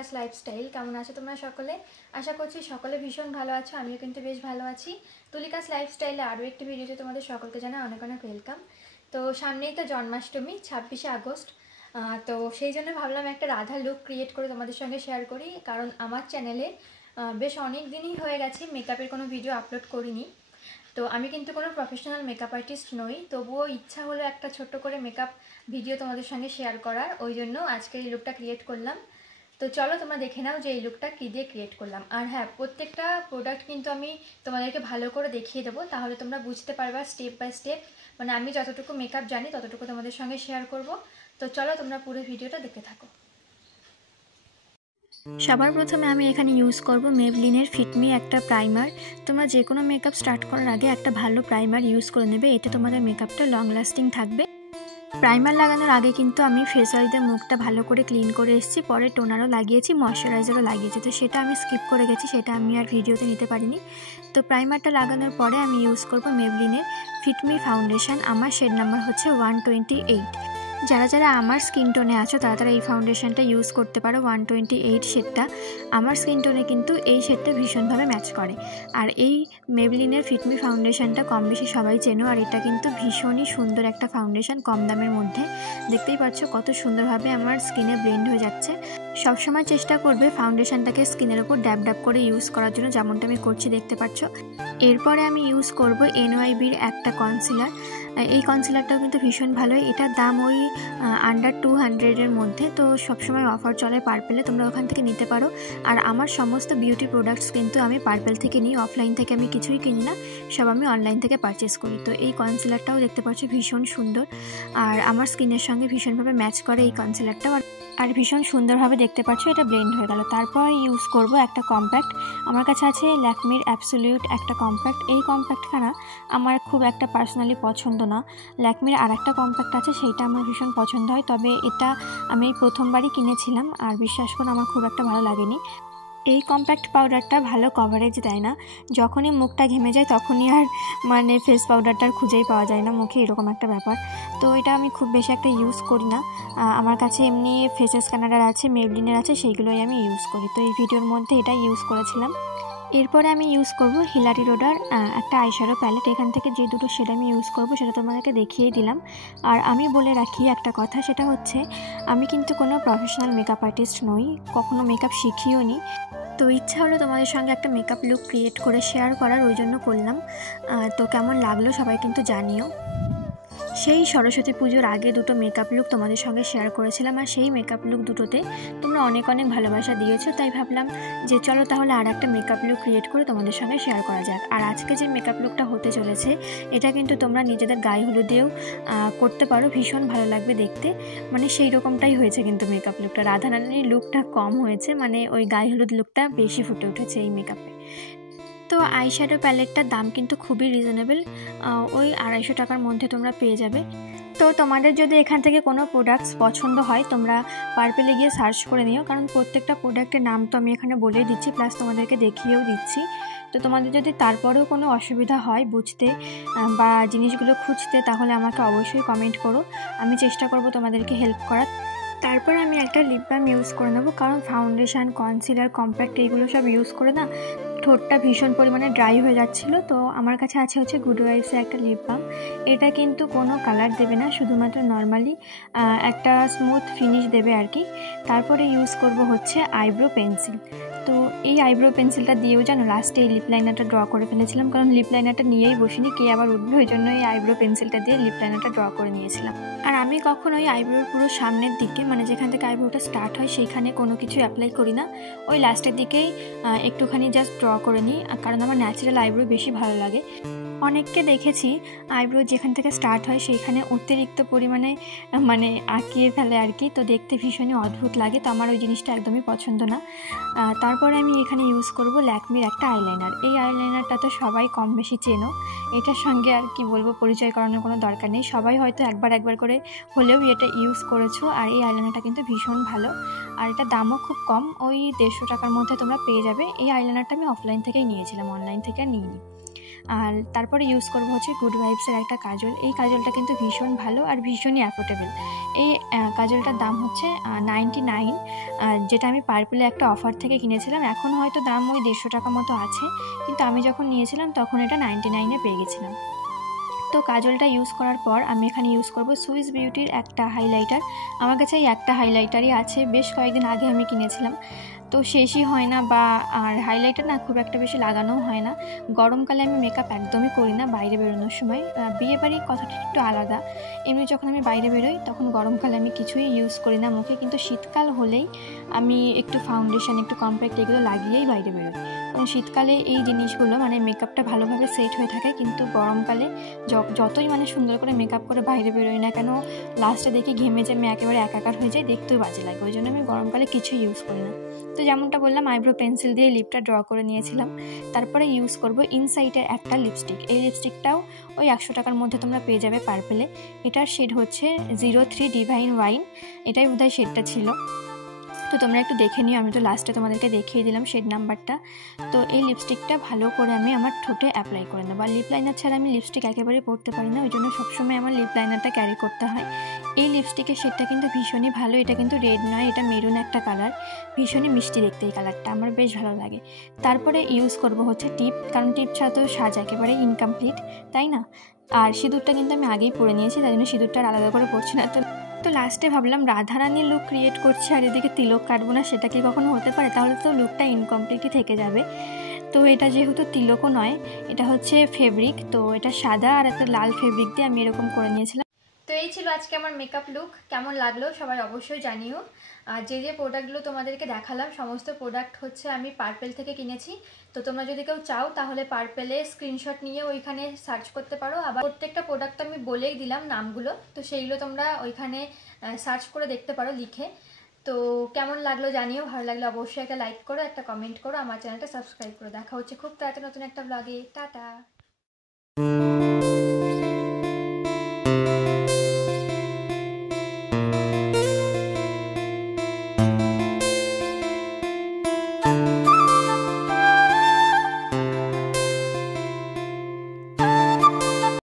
Tulika's lifestyle. কেমন আছো তোমরা সকলে? আশা করছি সকলে ভীষণ ভালো আছো, আমিও কিন্তু বেশ ভালো আছি। তুলিকাস লাইফস্টাইলে আরও একটি ভিডিওতে তোমাদের সকলকে জানাই অনেক অনেক ওয়েলকাম। তো সামনেই তো জন্মাষ্টমী 26শে আগস্ট, তো সেই জন্য ভাবলাম একটা রাধা লুক ক্রিয়েট করে তোমাদের সঙ্গে শেয়ার করি, কারণ আমার চ্যানেলে বেশ অনেক দিনই হয়ে গেছে মেকআপের কোনো ভিডিও আপলোড করিনি। তো আমি কিন্তু কোনো প্রফেশনাল মেকআপ আর্টিস্ট নই, তবুও ইচ্ছা হলো একটা ছোট্ট করে মেকআপ ভিডিও তোমাদের সঙ্গে শেয়ার করার, ওই জন্য আজকে এই লুকটা ক্রিয়েট করলাম। তো চলো তোমরা দেখে নাও যে এই লুকটা কী দিয়ে ক্রিয়েট করলাম। আর হ্যাঁ, প্রত্যেকটা প্রোডাক্ট কিন্তু আমি তোমাদেরকে ভালো করে দেখিয়ে দেবো, তাহলে তোমরা বুঝতে পারবা স্টেপ বাই স্টেপ, মানে আমি যতটুকু মেকআপ জানি ততটুকু তোমাদের সঙ্গে শেয়ার করব। তো চলো তোমরা পুরো ভিডিওটা দেখতে থাকো। সবার প্রথমে আমি এখানে ইউজ করব মেবলিনের ফিটমি একটা প্রাইমার। তোমরা যে কোনো মেকআপ স্টার্ট করার আগে একটা ভালো প্রাইমার ইউজ করে নেবে, এতে তোমাদের মেকআপটা লং লাস্টিং থাকবে। প্রাইমার লাগানোর আগে কিন্তু আমি ফেস ওয়াশ দিয়ে মুখটা ভালো করে ক্লিন করে এসেছি, পরে টোনারও লাগিয়েছি, ময়শ্চারাইজারও লাগিয়েছি। তো সেটা আমি স্কিপ করে গেছি, সেটা আমি আর ভিডিওতে নিতে পারিনি। তো প্রাইমারটা লাগানোর পরে আমি ইউজ করব মেবলিনের ফিটমি ফাউন্ডেশন। আমার শেড নাম্বার হচ্ছে 128। যারা যারা আমার স্কিন টোনে আছো তারা এই ফাউন্ডেশনটা ইউজ করতে পারো। 128 শেডটা আমার স্কিন টোনে কিন্তু এই শেডটা ভীষণভাবে ম্যাচ করে। আর এই মেবলিনের ফিটমি ফাউন্ডেশনটা কম বেশি সবাই চেনো, আর এটা কিন্তু ভীষণই সুন্দর একটা ফাউন্ডেশন, কম দামের মধ্যে। দেখতেই পাচ্ছ কত সুন্দরভাবে আমার স্কিনে ব্লেন্ড হয়ে যাচ্ছে। সবসময় চেষ্টা করবে ফাউন্ডেশনটাকে স্কিনের ওপর ড্যাব ড্যাব করে ইউজ করার জন্য, যেমনটা আমি করছি দেখতে পাচ্ছ। এরপরে আমি ইউজ করব NYBর একটা কনসিলার। এই কনসিলারটাও কিন্তু ভীষণ ভালো, এটার দাম ওই আন্ডার 200-এর মধ্যে। তো সবসময় অফার চলে পার্পেলে, তোমরা ওখান থেকে নিতে পারো। আর আমার সমস্ত বিউটি প্রোডাক্টস কিন্তু আমি পার্পেল থেকে নিই, অফলাইন থেকে আমি কিছুই কিনি না, সব আমি অনলাইন থেকে পারচেস করি। তো এই কনসিলারটাও দেখতে পাচ্ছি ভীষণ সুন্দর, আর আমার স্কিনের সঙ্গে ভীষণভাবে ম্যাচ করে এই কনসিলারটাও, আর ভীষণ সুন্দরভাবে দেখতে পাচ্ছ এটা ব্লেন্ড হয়ে গেল। তারপর ইউজ করব একটা কম্প্যাক্ট। আমার কাছে আছে ল্যাকমির অ্যাবসোলিউট একটা কম্প্যাক্ট। এই কম্প্যাক্টখানা আমার খুব একটা পার্সোনালি পছন্দ না। ল্যাকমির আর একটা কম্প্যাক্ট আছে, সেইটা আমার ভীষণ পছন্দ হয়, তবে এটা আমি প্রথমবারই কিনেছিলাম, আর বিশ্বাস করে আমার খুব একটা ভালো লাগেনি। এই কম্প্যাক্ট পাউডারটা ভালো কভারেজ দেয় না, যখনই মুখটা ঘেমে যায় তখনই আর মানে ফেস পাউডারটার খুঁজেই পাওয়া যায় না মুখে, এরকম একটা ব্যাপার। তো এটা আমি খুব বেশি একটা ইউজ করি না। আমার কাছে এমনি ফেসেস কানাডার আছে, মেবলিনের আছে, সেইগুলোই আমি ইউজ করি। তো এই ভিডিওর মধ্যে এটা ইউজ করেছিলাম। এরপরে আমি ইউজ করব হিলারি রোডার একটা আইশ্যাডো প্যালেট। এখান থেকে যে দুটো শেড আমি ইউজ করব সেটা তোমাদেরকে দেখিয়েই দিলাম। আর আমি বলে রাখি একটা কথা, সেটা হচ্ছে আমি কিন্তু কোনো প্রফেশনাল মেকআপ আর্টিস্ট নই, কখনো মেকআপ শিখিও নি। তো ইচ্ছা হলো তোমাদের সঙ্গে একটা মেকআপ লুক ক্রিয়েট করে শেয়ার করার, ওই জন্য করলাম। তো কেমন লাগলো সবাই কিন্তু জানিও। সেই সরস্বতী পুজোর আগে দুটো মেকআপ লুক তোমাদের সঙ্গে শেয়ার করেছিলাম, আর সেই মেকআপ লুক দুটোতে তোমরা অনেক অনেক ভালোবাসা দিয়েছো, তাই ভাবলাম যে চলো তাহলে আর একটা মেকআপ লুক ক্রিয়েট করে তোমাদের সঙ্গে শেয়ার করা যাক। আর আজকে যে মেকআপ লুকটা হতে চলেছে এটা কিন্তু তোমরা নিজেদের গায়ে হলুদেও করতে পারো, ভীষণ ভালো লাগবে দেখতে। মানে সেই রকমটাই হয়েছে কিন্তু মেকআপ লুকটা, রাধারানীর লুকটা কম হয়েছে, মানে ওই গায়ে হলুদ লুকটা বেশি ফুটে উঠেছে এই মেকআপে। তো আইশ্যাডো প্যালেটটার দাম কিন্তু খুবই রিজনেবল, ওই 250 টাকার মধ্যে তোমরা পেয়ে যাবে। তো তোমাদের যদি এখান থেকে কোনো প্রোডাক্টস পছন্দ হয় তোমরা পার্পেলে গিয়ে সার্চ করে নিও, কারণ প্রত্যেকটা প্রোডাক্টের নাম তো আমি এখানে বলেই দিচ্ছি, প্লাস তোমাদেরকে দেখিয়েও দিচ্ছি। তো তোমাদের যদি তারপরেও কোনো অসুবিধা হয় বুঝতে বা জিনিসগুলো খুঁজতে, তাহলে আমাকে অবশ্যই কমেন্ট করো, আমি চেষ্টা করব তোমাদেরকে হেল্প করার। তারপর আমি একটা লিপ বাম ইউজ করে নেবো, কারণ ফাউন্ডেশন, কনসিলার, কম্প্যাক্ট এইগুলো সব ইউজ করে না ঠোঁটটা ভীষণ পরিমাণে ড্রাই হয়ে যাচ্ছিলো। তো আমার কাছে আছে হচ্ছে গুড ওয়াইফসের একটা লিপ বাম। এটা কিন্তু কোনো কালার দেবে না, শুধুমাত্র নর্মালি একটা স্মুথ ফিনিশ দেবে আর কি। তারপরে ইউজ করব হচ্ছে আইব্রো পেন্সিল। তো এই আইব্রো পেন্সিলটা দিয়েও জানো লাস্টে এই লিপ লাইনারটা ড্র করে ফেলেছিলাম, কারণ লিপ লাইনারটা নিয়েই বসিনি, কে আবার উঠবে, ওই জন্য এই আইব্রো পেন্সিলটা দিয়ে লিপ লাইনারটা ড্র করে নিয়েছিলাম। আর আমি কখনো ওই আইব্রোর পুরো সামনের দিকে, মানে যেখান থেকে আইব্রোটা স্টার্ট হয় সেইখানে কোনো কিছু অ্যাপ্লাই করি না, ওই লাস্টের দিকেই একটুখানি জাস্ট ড্র করে নিই, কারণ আমার ন্যাচারাল আইব্রো বেশি ভালো লাগে। অনেককে দেখেছি আইব্রো যেখান থেকে স্টার্ট হয় সেইখানে অতিরিক্ত পরিমাণে মানে আঁকিয়ে ফেলে আর কি, তো দেখতে ভীষণই অদ্ভুত লাগে, তো আমার ওই জিনিসটা একদমই পছন্দ না। তারপরে আমি এখানে ইউজ করব ল্যাকমির একটা আইলাইনার। এই আইলাইনারটা তো সবাই কম বেশি চেনো, এটার সঙ্গে আর কি বলবো, পরিচয় করানোর কোনো দরকার নেই, সবাই হয়তো একবার করে হলেও এটা ইউজ করেছো। আর এই আইলাইনারটা কিন্তু ভীষণ ভালো, আর এটা দামও খুব কম, ওই 150 টাকার মধ্যে তোমরা পেয়ে যাবে। এই আইলাইনারটা আমি অফলাইন থেকেই নিয়েছিলাম, অনলাইন থেকে আর নিইনি। আর তারপরে ইউজ করব হচ্ছে গুড ভাইবসের একটা কাজল। এই কাজলটা কিন্তু ভীষণ ভালো আর ভীষণই অ্যাফোর্ডেবল। এই কাজলটার দাম হচ্ছে 99, যেটা আমি পার্পলে একটা অফার থেকে কিনেছিলাম। এখন হয়তো দাম ওই 150 টাকা মতো আছে, কিন্তু আমি যখন নিয়েছিলাম তখন এটা 99-এ পেয়ে গেছিলাম। তো কাজলটা ইউজ করার পর আমি এখানে ইউজ করব সুইস বিউটির একটা হাইলাইটার। আমার কাছে এই একটা হাইলাইটারই আছে, বেশ কয়েকদিন আগে আমি কিনেছিলাম, তো শেষই হয় না, বা আর হাইলাইটার না খুব একটা বেশি লাগানোও হয় না। গরমকালে আমি মেকআপ একদমই করি না বাইরে বেরোনোর সময়। বিয়েবাড়ির কথাটা একটু আলাদা, এমনি যখন আমি বাইরে বেরোই তখন গরমকালে আমি কিছুই ইউজ করি না মুখে, কিন্তু শীতকাল হলেই আমি একটু ফাউন্ডেশন, একটু কম্প্যাক্ট এগুলো লাগিয়েই বাইরে বেরোই। কারণ শীতকালে এই জিনিসগুলো মানে মেকআপটা ভালোভাবে সেট হয়ে থাকে, কিন্তু গরমকালে যতই মানে সুন্দর করে মেকআপ করে বাইরে বেরোই না কেন, লাস্টে দেখি ঘেমে আমি একেবারে একাকার হয়ে যায়, দেখতেও বাজে লাগে। ওই জন্য আমি গরমকালে কিছুই ইউজ করি না। তো যেমনটা বললাম, আইব্রো পেন্সিল দিয়ে লিপটা ড্র করে নিয়েছিলাম। তারপরে ইউজ করব ইনসাইটের একটা লিপস্টিক। এই লিপস্টিকটাও ওই 100 টাকার মধ্যে তোমরা পেয়ে যাবে পার্পেলে। এটার শেড হচ্ছে 03 ডিভাইন ওয়াইন, এটাই বোধহয় শেডটা ছিল। তো তোমরা একটু দেখে নিও, আমি তো লাস্টে তোমাদেরকে দেখিয়ে দিলাম শেড নাম্বারটা। তো এই লিপস্টিকটা ভালো করে আমি আমার ঠোঁটে অ্যাপ্লাই করে নেবো। আর লিপ লাইনার ছাড়া আমি লিপস্টিক একেবারেই পরতে পারি না, ওই জন্য সবসময় আমার লিপ লাইনারটা ক্যারি করতে হয়। এই লিপস্টিকের শেডটা কিন্তু ভীষণই ভালো। এটা কিন্তু রেড নয়, এটা মেরুন একটা কালার, ভীষণই মিষ্টি দেখতে এই কালারটা, আমার বেশ ভালো লাগে। তারপরে ইউজ করব হচ্ছে টিপ, কারণ টিপ ছাড়া তো সাজ একেবারে ইনকমপ্লিট, তাই না? আর সিঁদুরটা কিন্তু আমি আগেই পরে নিয়েছি, তাই জন্য সিঁদুরটা আলাদা করে পরছি না। তো লাস্টে ভাবলাম রাধারানীর লুক ক্রিয়েট করছি আর এদিকে তিলক কাটবো না, সেটা কি কখনো হতে পারে? তাহলে তো লুকটা ইনকমপ্লিটই থেকে যাবে। তো এটা যেহেতু তিলকও নয়, এটা হচ্ছে ফেব্রিক, তো এটা সাদা আর একটা লাল ফেব্রিক দিয়ে আমি এরকম করে নিয়েছিলাম। তো এই ছিল আজকে আমার মেকআপ লুক। কেমন লাগলো সবাই অবশ্যই জানিও। আর যে যে প্রোডাক্টগুলো তোমাদেরকে দেখালাম সমস্ত প্রোডাক্ট হচ্ছে আমি পার্পেল থেকে কিনেছি। তো তোমরা যদি কেউ চাও তাহলে পার্পেলে স্ক্রিনশট নিয়ে ওইখানে সার্চ করতে পারো। আবার প্রত্যেকটা প্রোডাক্ট তো আমি বলেই দিলাম নামগুলো, তো সেইগুলো তোমরা ওইখানে সার্চ করে দেখতে পারো লিখে। তো কেমন লাগলো জানিও, ভালো লাগলে অবশ্যই একটা লাইক করো, একটা কমেন্ট করো, আমার চ্যানেলটা সাবস্ক্রাইব করো। দেখা হচ্ছে খুব তাড়াতাড়ি নতুন একটা ব্লগে। টাটা।